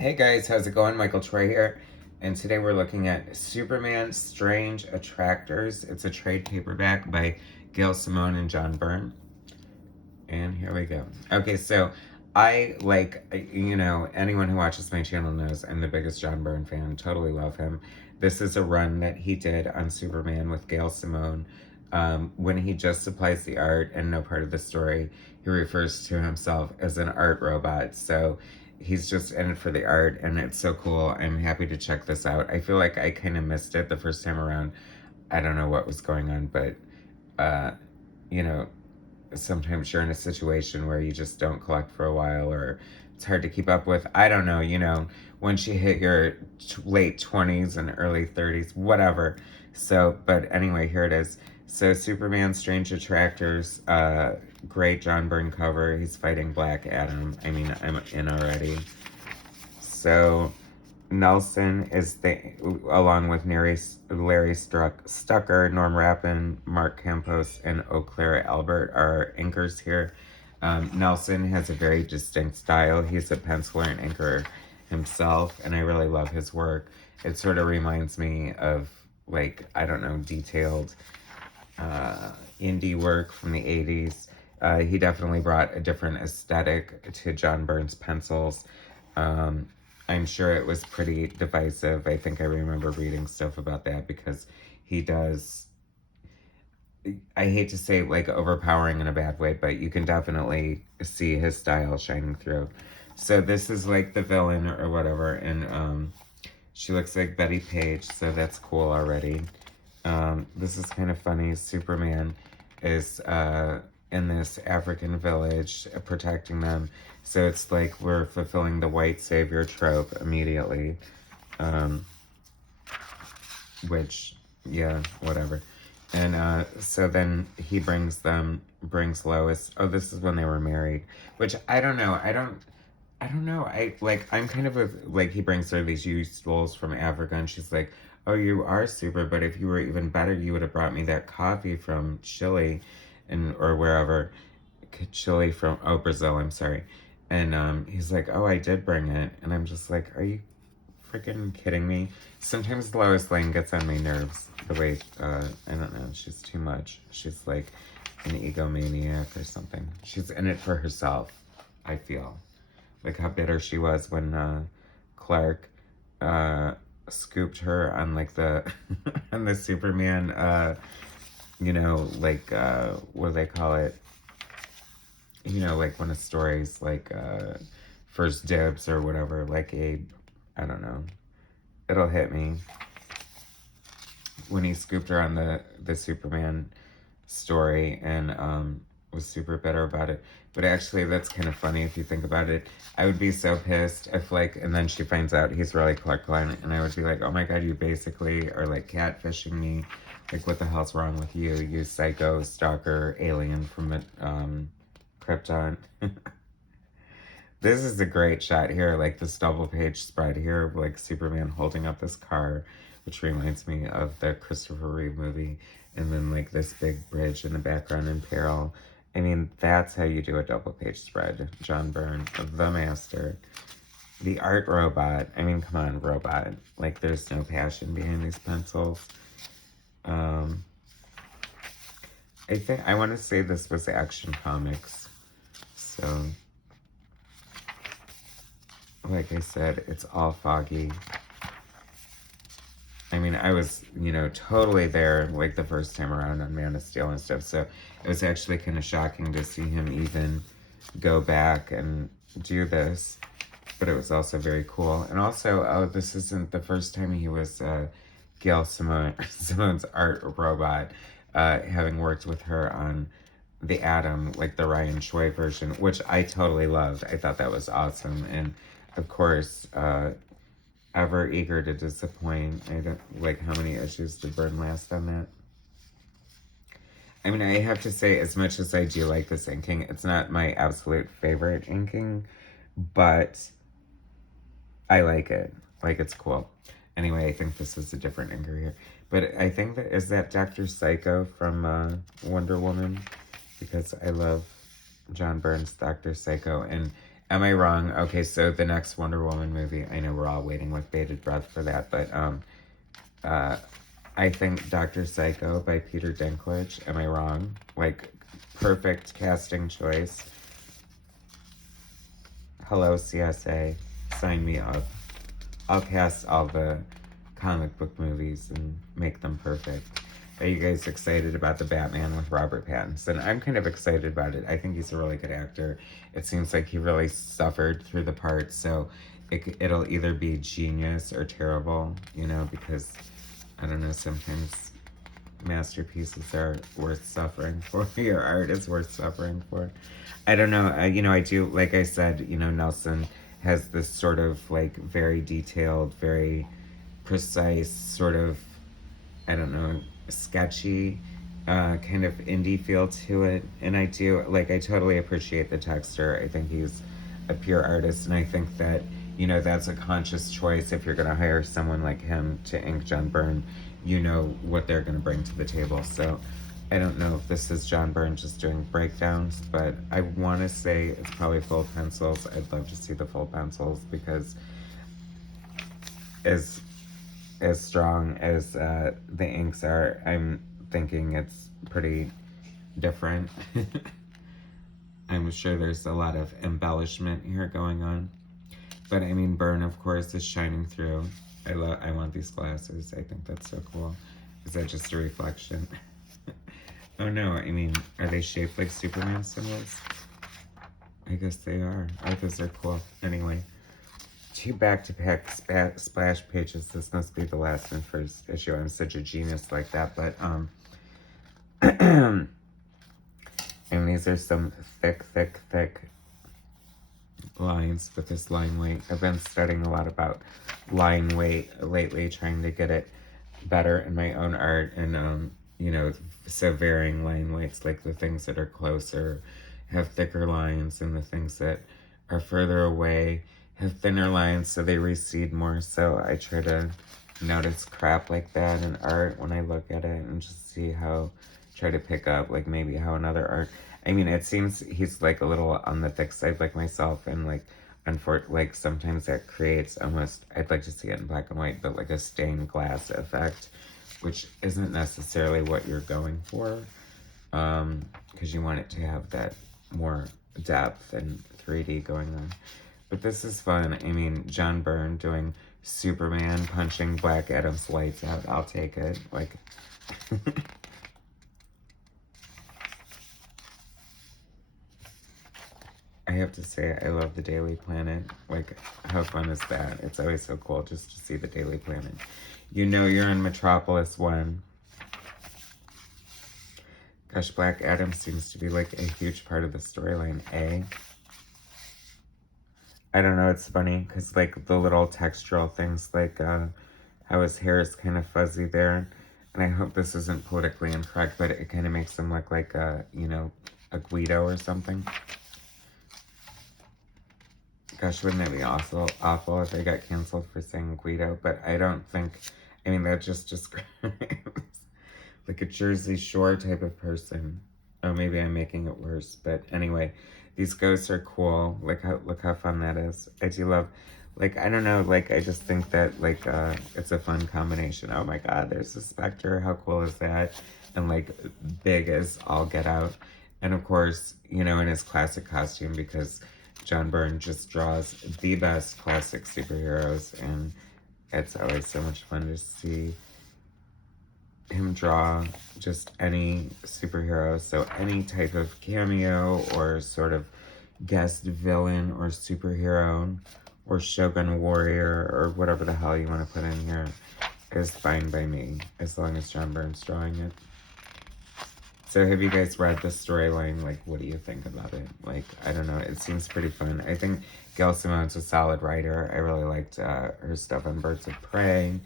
Hey guys, how's it going? Michael Troy here, and today we're looking at Superman Strange Attractors. It's a trade paperback by Gail Simone and John Byrne. And here we go. Okay, so anyone who watches my channel knows I'm the biggest John Byrne fan. Totally love him. This is a run that he did on Superman with Gail Simone. When he just supplies the art and no part of the story, he refers to himself as an art robot. So he's just in it for the art, and it's so cool. I'm happy to check this out. I feel like I kind of missed it the first time around. I don't know what was going on, but uh, you know, sometimes you're in a situation where you just don't collect for a while, or it's hard to keep up with. I don't know, once you hit your late 20s and early 30s, whatever. So, but anyway, here it is. So, Superman Strange Attractors, great John Byrne cover. He's fighting Black Adam. I mean, I'm in already. So, Nelson is along with Larry Stucker, Norm Rappin, Mark Campos, and Eau Claire Albert are anchors here. Nelson has a very distinct style. He's a penciler and anchor himself, and I really love his work. It sort of reminds me of, like, I don't know, detailed indie work from the 80s. He definitely brought a different aesthetic to John Byrne's pencils. I'm sure it was pretty divisive. I think I remember reading stuff about that because he does, I hate to say like overpowering in a bad way, but you can definitely see his style shining through. So this is like the villain or whatever, and she looks like Betty Page, so that's cool already. This is kind of funny. Superman is in this African village protecting them. So it's like we're fulfilling the white savior trope immediately. Um, which, yeah, whatever. And so then he brings Lois. Oh, this is when they were married. Which, I don't know. I don't know. I'm kind of like, he brings her these used stools from Africa, and she's like, oh, you are super, but if you were even better, you would have brought me that coffee from Chile, or wherever. Chile from, oh, Brazil, I'm sorry. And he's like, oh, I did bring it. And I'm just like, are you freaking kidding me? Sometimes Lois Lane gets on my nerves. The way, I don't know, she's too much. She's like an egomaniac or something. She's in it for herself, I feel. Like how bitter she was when Clark scooped her on like the on the Superman what do they call it? Like when a story's like first dibs or whatever, like I don't know. It'll hit me when he scooped her on the Superman story and was super bitter about it. But actually, that's kind of funny if you think about it. I would be so pissed if, like, and then she finds out he's really Clark Kent, and I would be like, oh my god, you basically are, like, catfishing me. Like, what the hell's wrong with you, you psycho stalker alien from Krypton? This is a great shot here, like this double page spread here of like Superman holding up this car, which reminds me of the Christopher Reeve movie, and then like this big bridge in the background in peril. I mean, that's how you do a double page spread. John Byrne, the master. The art robot. I mean, come on, robot. Like, there's no passion behind these pencils. I think, I want to say this was Action Comics. So, like I said, it's all foggy. I mean, I was, totally there, like, the first time around on Man of Steel and stuff, so it was actually kind of shocking to see him even go back and do this, but it was also very cool. And also, oh, this isn't the first time he was Gail Simone's art robot, having worked with her on the Atom, like the Ryan Choi version, which I totally loved. I thought that was awesome, and of course, ever eager to disappoint. I don't like, how many issues did Byrne last on that? I mean, I have to say, as much as I do like this inking, it's not my absolute favorite inking, but I like it. Like, it's cool. Anyway, I think this is a different inker here. But I think that, is that Dr. Psycho from Wonder Woman? Because I love John Byrne's Dr. Psycho, and Am I wrong? Okay, so the next Wonder Woman movie, I know we're all waiting with bated breath for that, but uh, I think Dr. Psycho by Peter Dinklage. Am I wrong? Like, perfect casting choice. Hello, CSA. Sign me up. I'll cast all the comic book movies and make them perfect. Are you guys excited about the Batman with Robert Pattinson? I'm kind of excited about it. I think he's a really good actor. It seems like he really suffered through the part, so it'll either be genius or terrible, you know, because, I don't know, sometimes masterpieces are worth suffering for. Your art is worth suffering for. I don't know. I do, like I said, Nelson has this sort of like very detailed, very precise, sort of, I don't know, sketchy, kind of indie feel to it. And I totally appreciate the texture. I think he's a pure artist. And I think that, that's a conscious choice if you're going to hire someone like him to ink John Byrne, you know what they're going to bring to the table. So I don't know if this is John Byrne just doing breakdowns, but I want to say it's probably full pencils. I'd love to see the full pencils because as as strong as the inks are, I'm thinking it's pretty different. I'm sure there's a lot of embellishment here going on. But I mean, Byrne, of course, is shining through. I want these glasses. I think that's so cool. Is that just a reflection? Oh no, I mean, are they shaped like Superman symbols? I guess they are. Oh, those are cool. Anyway, two back-to-back splash pages. This must be the last and first issue. I'm such a genius like that. But, and these are some thick lines with this line weight. I've been studying a lot about line weight lately, trying to get it better in my own art. And, so varying line weights, like the things that are closer have thicker lines, and the things that are further away have thinner lines, so they recede more. So I try to notice crap like that in art when I look at it and just see try to pick up, like, maybe how another art. I mean, it seems he's like a little on the thick side, like myself, and like, like sometimes that creates almost, I'd like to see it in black and white, but like a stained glass effect, which isn't necessarily what you're going for, because you want it to have that more depth and 3D going on. But this is fun. I mean, John Byrne doing Superman punching Black Adam's lights out. I'll take it. Like, I have to say, I love the Daily Planet. Like, how fun is that? It's always so cool just to see the Daily Planet. You know you're in Metropolis 1. Gosh, Black Adam seems to be like a huge part of the storyline, eh? I don't know, it's funny, because like the little textural things, like how his hair is kind of fuzzy there. And I hope this isn't politically incorrect, but it kind of makes him look like a Guido or something. Gosh, wouldn't it be awful if I got canceled for saying Guido? But I don't think, I mean, that just describes like a Jersey Shore type of person. Oh, maybe I'm making it worse. But anyway, these ghosts are cool. Look how fun that is. I do love, like, I don't know, like, I just think that, like, it's a fun combination. Oh my God, there's a Spectre. How cool is that? And, like, big as all get out. And of course, in his classic costume, because John Byrne just draws the best classic superheroes, and it's always so much fun to see him draw just any superhero. So any type of cameo or sort of guest villain or superhero or Shogun warrior or whatever the hell you want to put in here is fine by me, as long as John Byrne's drawing it. So have you guys read the storyline? Like, what do you think about it? Like, I don't know. It seems pretty fun. I think Gail Simone's a solid writer. I really liked her stuff on Birds of Prey.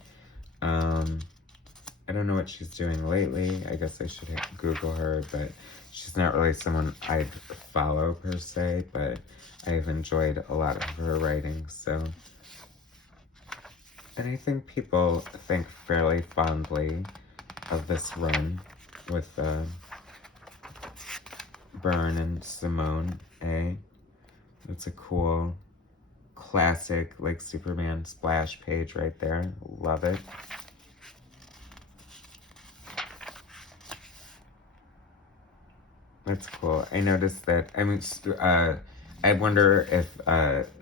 I don't know what she's doing lately. I guess I should Google her, but she's not really someone I'd follow per se, but I've enjoyed a lot of her writing, so. And I think people think fairly fondly of this run with Byrne and Simone, eh? It's a cool, classic, like, Superman splash page right there. Love it. That's cool. I noticed that, I mean, I wonder if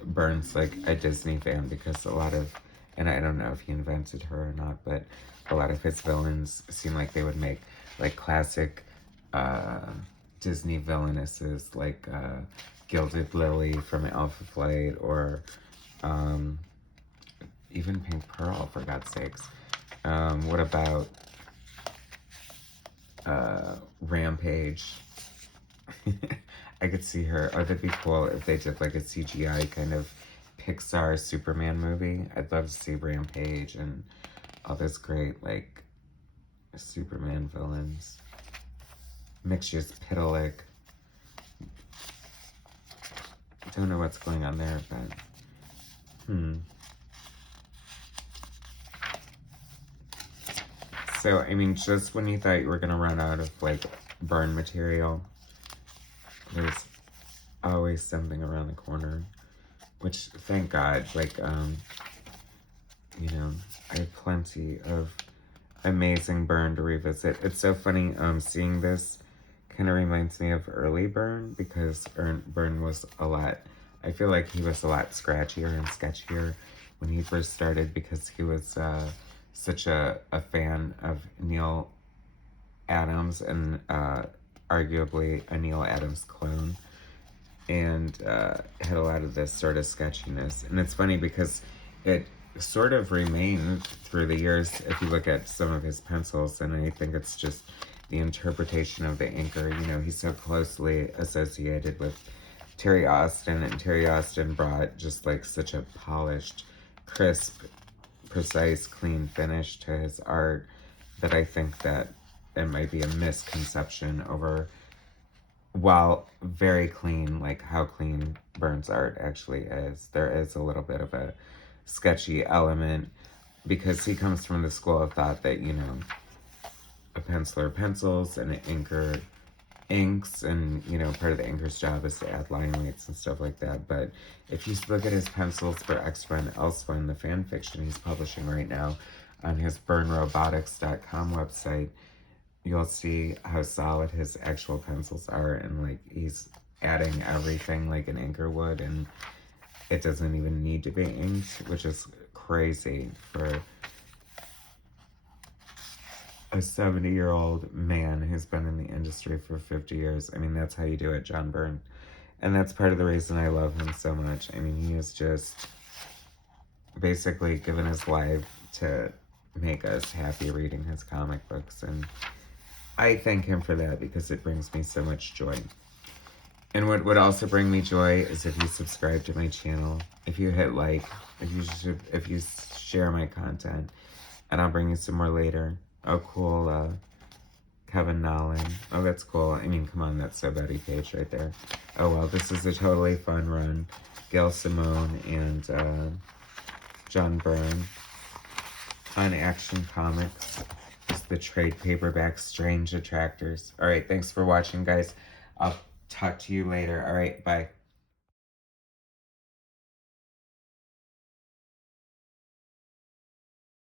Byrne's like a Disney fan, because a lot of, and I don't know if he invented her or not, but a lot of his villains seem like they would make like classic uh, Disney villainesses, like Gilded Lily from Alpha Flight, or even Pink Pearl, for God's sakes. What about Rampage? I could see her. Oh, that'd be cool if they did like a CGI kind of Pixar Superman movie. I'd love to see Rampage and all those great like Superman villains. Mixtures Pitalik. Don't know what's going on there, but So, I mean, just when you thought you were gonna run out of like Byrne material, there's always something around the corner, which, thank God, like, you know, I have plenty of amazing Byrne to revisit. It's so funny, seeing this kind of reminds me of early Byrne, because Byrne was a lot, I feel like he was a lot scratchier and sketchier when he first started, because he was such a fan of Neil Adams, and arguably a Neil Adams clone, and had a lot of this sort of sketchiness. And it's funny because it sort of remained through the years if you look at some of his pencils, and I think it's just the interpretation of the inker. You know, he's so closely associated with Terry Austin, and Terry Austin brought just like such a polished, crisp, precise, clean finish to his art, that I think that it might be a misconception over, while very clean, like how clean Byrne's art actually is, there is a little bit of a sketchy element, because he comes from the school of thought that, you know, a penciler pencils and an inker inks, and, you know, part of the inker's job is to add line weights and stuff like that. But if you look at his pencils for X-Men, Elsewhere, the fan fiction he's publishing right now on his ByrneRobotics.com website, you'll see how solid his actual pencils are, and like he's adding everything like an inker would, and it doesn't even need to be inked, which is crazy for a 70-year-old man who's been in the industry for 50 years. I mean, that's how you do it, John Byrne. And that's part of the reason I love him so much. I mean, he has just basically given his life to make us happy reading his comic books, and I thank him for that, because it brings me so much joy. And what would also bring me joy is if you subscribe to my channel, if you hit like, if you share my content, and I'll bring you some more later. Oh, cool, Kevin Nolan. Oh, that's cool. I mean, come on, that's so Betty Page right there. Oh, well, this is a totally fun run. Gail Simone and John Byrne on Action Comics. It's the trade paperback Strange Attractors. All right, thanks for watching, guys. I'll talk to you later. All right, bye.